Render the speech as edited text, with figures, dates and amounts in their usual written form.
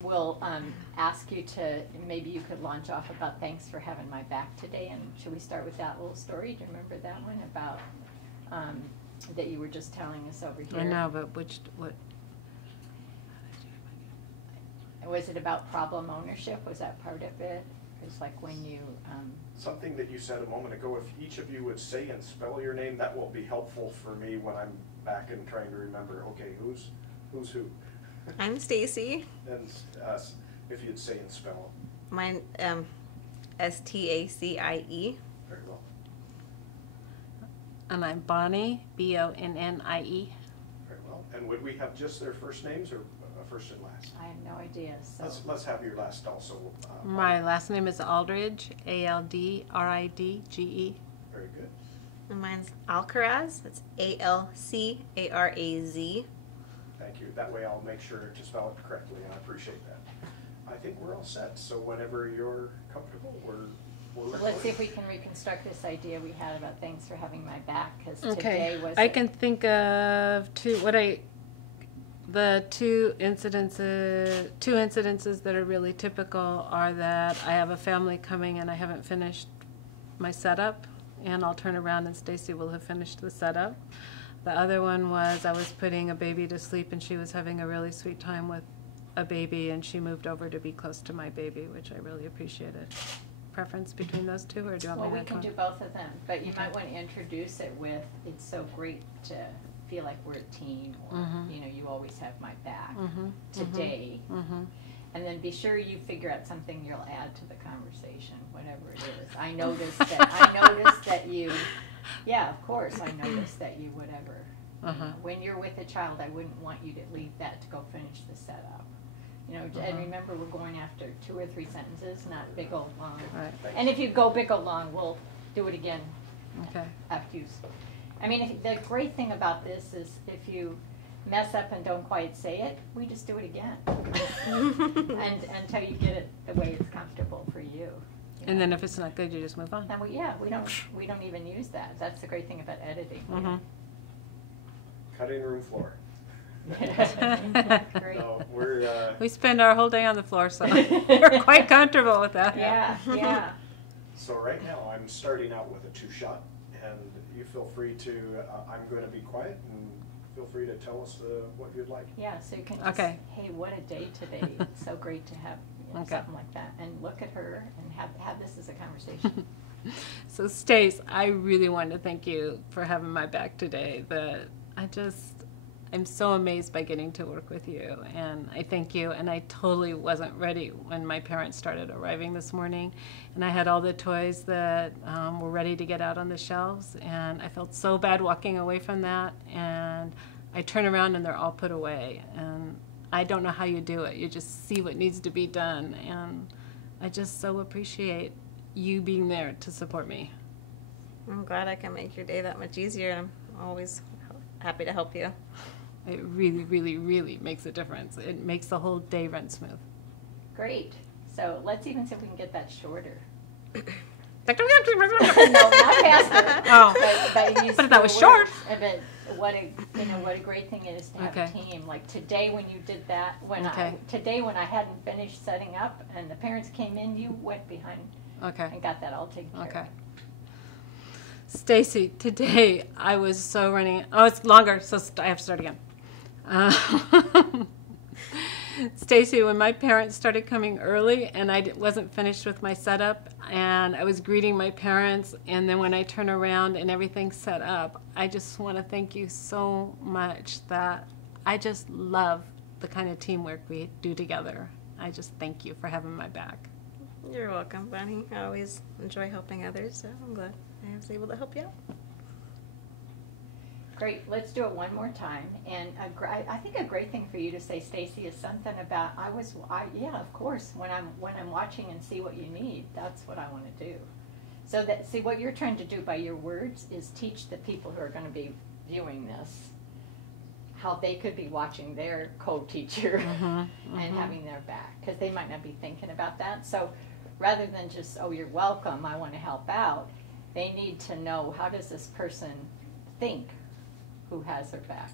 We'll ask you to, maybe you could launch off about thanks for having my back today, and should we start with that little story? Do you remember that one about, that you were just telling us over here? I know, but what? Was it about problem ownership? Was that part of it? It's like when you... Something that you said a moment ago, if each of you would say and spell your name, that will be helpful for me when I'm back and trying to remember, okay, who's who? I'm Stacy. And if you'd say and spell. Mine, S-T-A-C-I-E. Very well. And I'm Bonnie, B-O-N-N-I-E. Very well. And would we have just their first names or first and last? I have no idea, so... Let's have your last also. My last name is Aldridge, A-L-D-R-I-D-G-E. Very good. And mine's Alcaraz. It's A-L-C-A-R-A-Z. Thank you. That way I'll make sure to spell it correctly, and I appreciate that. I think we're all set, so whenever you're comfortable, we're Let's see if we can reconstruct this idea we had about thanks for having my back, because Okay, today was... I can think of two incidences that are really typical are that I have a family coming and I haven't finished my setup, and I'll turn around and Stacy will have finished the setup. The other one was I was putting a baby to sleep and she was having a really sweet time with a baby, and she moved over to be close to my baby, which I really appreciated. Preference between those two, or do you want Well, me we to can do both of them, but you might want to introduce it with, it's so great to feel like we're a team, or, you know, you always have my back today. And then be sure you figure out something you'll add to the conversation, whatever it is. I noticed that you, yeah, of course, I noticed that you whatever. When you're with a child, I wouldn't want you to leave that to go finish the setup. You know, and remember, we're going after 2 or 3 sentences, not big old long. Right. And if you go big old long, we'll do it again. Okay. After you. I mean, the great thing about this is if you mess up and don't quite say it, we just do it again, and until you get it the way it's comfortable for you. And then if it's not good, you just move on. And we don't even use that. That's the great thing about editing. Cutting room floor. Great. No, we're... We spend our whole day on the floor, so we're quite comfortable with that. Yeah. So right now I'm starting out with a 2-shot, and you feel free to, I'm going to be quiet, and feel free to tell us what you'd like. Yeah, so you can just, hey, what a day today. It's so great to have something like that. And look at her and have this as a conversation. So Stace, I really wanted to thank you for having my back today. I'm so amazed by getting to work with you, and I thank you. And I totally wasn't ready when my parents started arriving this morning, and I had all the toys that were ready to get out on the shelves, and I felt so bad walking away from that, and I turn around and they're all put away, and I don't know how you do it. You just see what needs to be done, and I just so appreciate you being there to support me. I'm glad I can make your day that much easier. I'm always happy to help you. It really, really, really makes a difference. It makes the whole day run smooth. Great. So let's even see if we can get that shorter. No, No, not faster. Oh. But that was short. But what a great thing it is to have a team. Like today when you did that, when I hadn't finished setting up and the parents came in, you went behind and got that all taken care of. Stacy, today I was so running. Oh, it's longer, so I have to start again. Stacy, when my parents started coming early and I wasn't finished with my setup, and I was greeting my parents, and then when I turn around and everything's set up, I just want to thank you so much. That I just love the kind of teamwork we do together. I just thank you for having my back. You're welcome, Bonnie. I always enjoy helping others, so I'm glad I was able to help you out. Great. Let's do it one more time. And I think a great thing for you to say, Stacy, is something about yeah, of course. When I'm watching and see what you need, that's what I want to do. So that what you're trying to do by your words is teach the people who are going to be viewing this how they could be watching their co-teacher and having their back, because they might not be thinking about that. So rather than just, oh, you're welcome, I want to help out, they need to know, how does this person think who has their back?